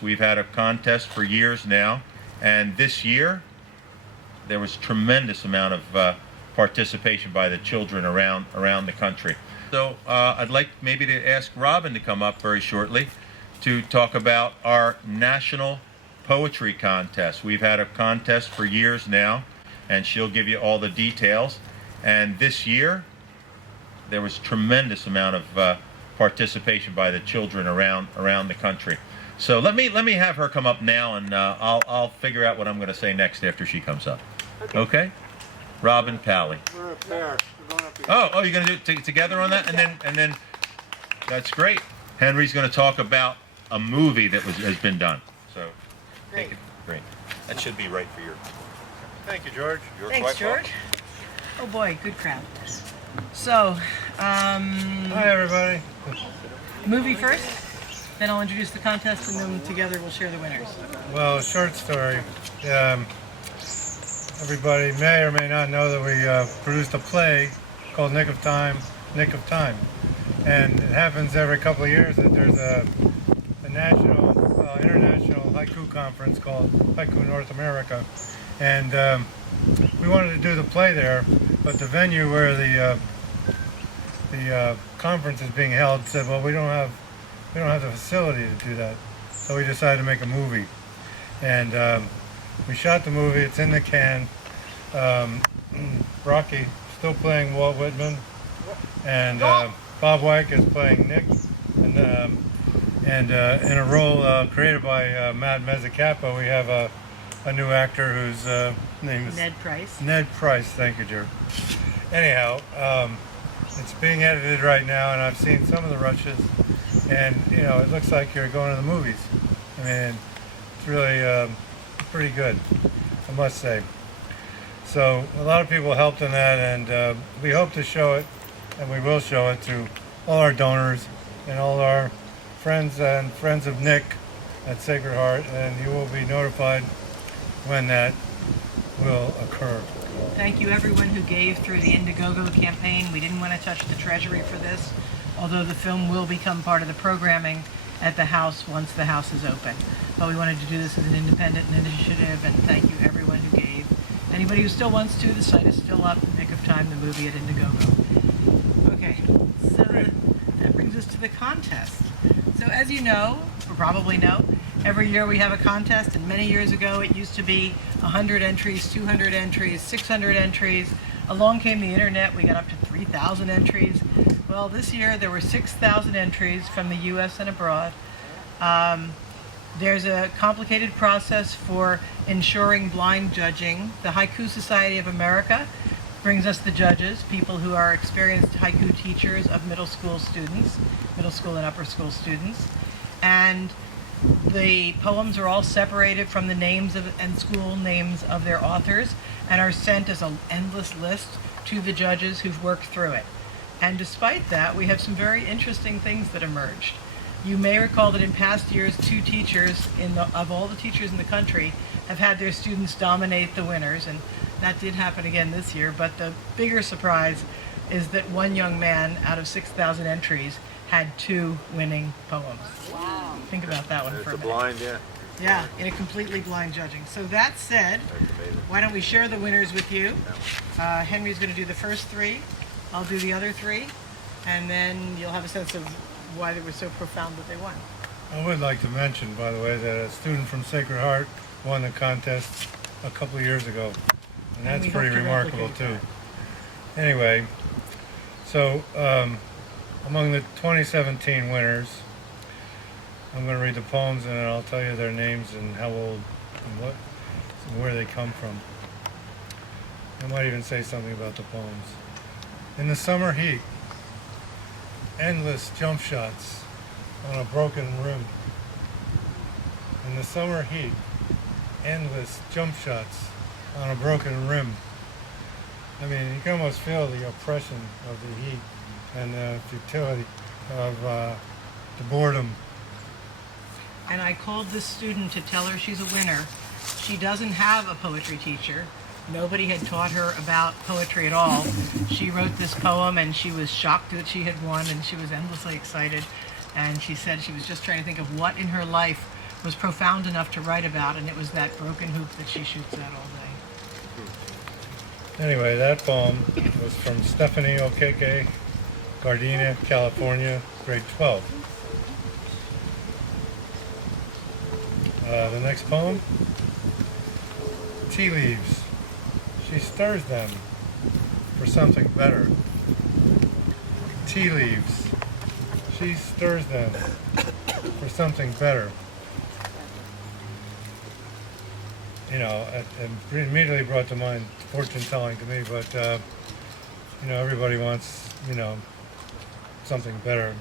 We've had a contest for years now, and this year there was tremendous amount of participation by the children around the country. So I'd like maybe to ask Robin to come up very shortly to talk about our national poetry contest. We've had a contest for years now, and she'll give you all the details. And this year there was tremendous amount of participation by the children around the country. So let me have her come up now, and I'll figure out what I'm going to say next after she comes up. Okay? Robin, Palley. We're up there. We're going up here. Oh, you're going to do it together on that, and then that's great. Henry's going to talk about a movie that has been done. So, Great. Great. That should be right for your. Thank you, George. You're Thanks, quite welcome. George. Oh boy, good crowd. So, Hi, everybody. movie first, then I'll introduce the contest, and then together we'll share the winners. Well, short story. Everybody may or may not know that we produced a play called Nick of Time, Nick of Time. And it happens every couple of years that there's a national, international haiku conference called Haiku North America. And we wanted to do the play there, but the venue where the conference is being held said, well, we don't have the facility to do that. So we decided to make a movie. And we shot the movie. It's in the can. Rocky still playing Walt Whitman, and Bob Wyke is playing Nick, and in a role created by Matt Mezzacappa, we have a new actor whose name is Ned Price. Ned Price. Thank you, Drew. Anyhow, it's being edited right now, and I've seen some of the rushes, and it looks like you're going to the movies. I mean, it's really pretty good, I must say. So a lot of people helped in that, and we hope to show it, and we will show it to all our donors and all our friends and friends of Nick at Sacred Heart, and you will be notified when that will occur. Thank you everyone who gave through the Indiegogo campaign. We didn't want to touch the treasury for this, although the film will become part of the programming at the house once the house is open. But we wanted to do this as an independent initiative, and thank you everyone who gave. Anybody who still wants to, the site is still up, Nick of Time, the movie at Indiegogo. Okay, so that brings us to the contest. So as you know, or probably know, every year we have a contest, and many years ago it used to be 100 entries, 200 entries, 600 entries. Along came the internet, we got up to 3,000 entries. Well, this year there were 6,000 entries from the US and abroad. There's a complicated process for ensuring blind judging. The Haiku Society of America brings us the judges, people who are experienced haiku teachers of middle school students, middle school and upper school students. And the poems are all separated from the names and school names of their authors and are sent as an endless list to the judges who've worked through it. And despite that, we have some very interesting things that emerged. You may recall that in past years, two teachers of all the teachers in the country have had their students dominate the winners, and that did happen again this year. But the bigger surprise is that one young man out of 6,000 entries had 2 winning poems. Wow. Think about that one for a minute. Blind, yeah. Yeah, in a completely blind judging. So that said, why don't we share the winners with you? Henry's going to do the first 3. I'll do the other 3, and then you'll have a sense of why they were so profound that they won. I would like to mention, by the way, that a student from Sacred Heart won the contest a couple of years ago, and that's we pretty hope to remarkable replicate too. Anyway, so among the 2017 winners, I'm going to read the poems, and then I'll tell you their names and how old and what, and where they come from. I might even say something about the poems. In the summer heat, endless jump shots on a broken rim. In the summer heat, endless jump shots on a broken rim. I mean, you can almost feel the oppression of the heat and the futility of the boredom. And I called this student to tell her she's a winner. She doesn't have a poetry teacher. Nobody had taught her about poetry at all. She wrote this poem and she was shocked that she had won, and she was endlessly excited. And she said she was just trying to think of what in her life was profound enough to write about, and it was that broken hoop that she shoots at all day. Anyway, that poem was from Stephanie Okeke, Gardena, California, grade 12. The next poem, Tea Leaves. She stirs them for something better. Tea leaves. She stirs them for something better. You know, it immediately brought to mind fortune telling to me, but you know, everybody wants, you know, something better.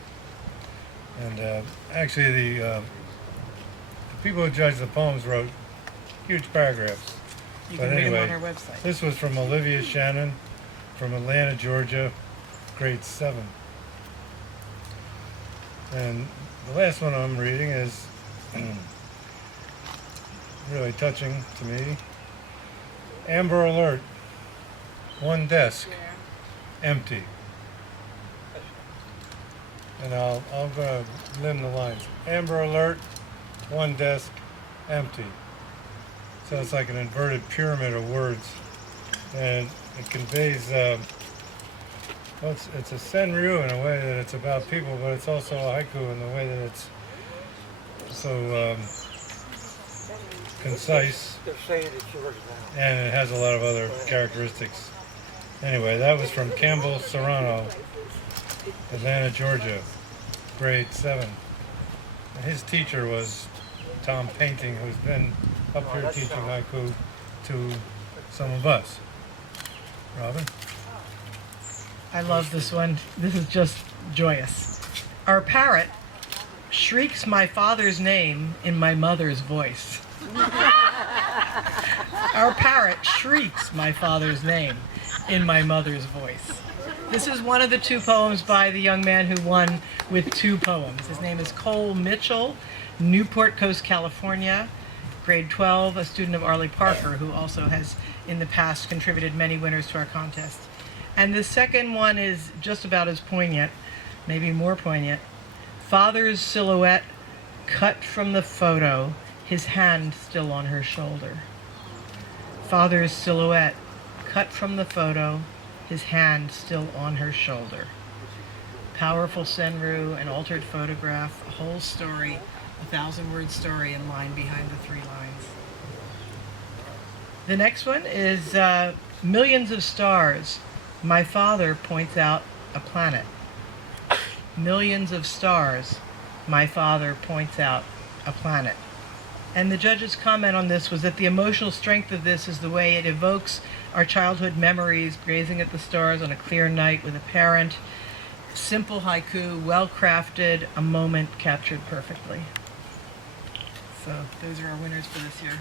And actually, the people who judged the poems wrote huge paragraphs. You But can read them anyway, on our website. this was from Olivia Shannon from Atlanta, Georgia, grade 7. And the last one I'm reading is really touching to me. Amber Alert. One desk. Empty. And I'll go limn the lines. Amber Alert. One desk. Empty. So it's like an inverted pyramid of words. And it conveys, well, it's a senryu in a way that it's about people, but it's also a haiku in the way that it's so concise, and it has a lot of other characteristics. Anyway, that was from Campbell Serrano, Atlanta, Georgia, grade 7. And his teacher was Tom Painting, who's been up here teaching haiku to some of us. Robin? I love this one. This is just joyous. Our parrot shrieks my father's name in my mother's voice. Our parrot shrieks my father's name in my mother's voice. This is one of the 2 poems by the young man who won with 2 poems. His name is Cole Mitchell, Newport Coast, California, grade 12, a student of Arlie Parker, who also has in the past contributed many winners to our contest. And the second one is just about as poignant, maybe more poignant. Father's silhouette cut from the photo, his hand still on her shoulder. Father's silhouette cut from the photo, his hand still on her shoulder. Powerful senryu, an altered photograph, a whole story, a 1,000-word story and line behind the 3 lines. The next one is Millions of Stars. My father points out a planet. Millions of stars. My father points out a planet. And the judge's comment on this was that the emotional strength of this is the way it evokes our childhood memories, gazing at the stars on a clear night with a parent. Simple haiku, well crafted, a moment captured perfectly. So those are our winners for this year.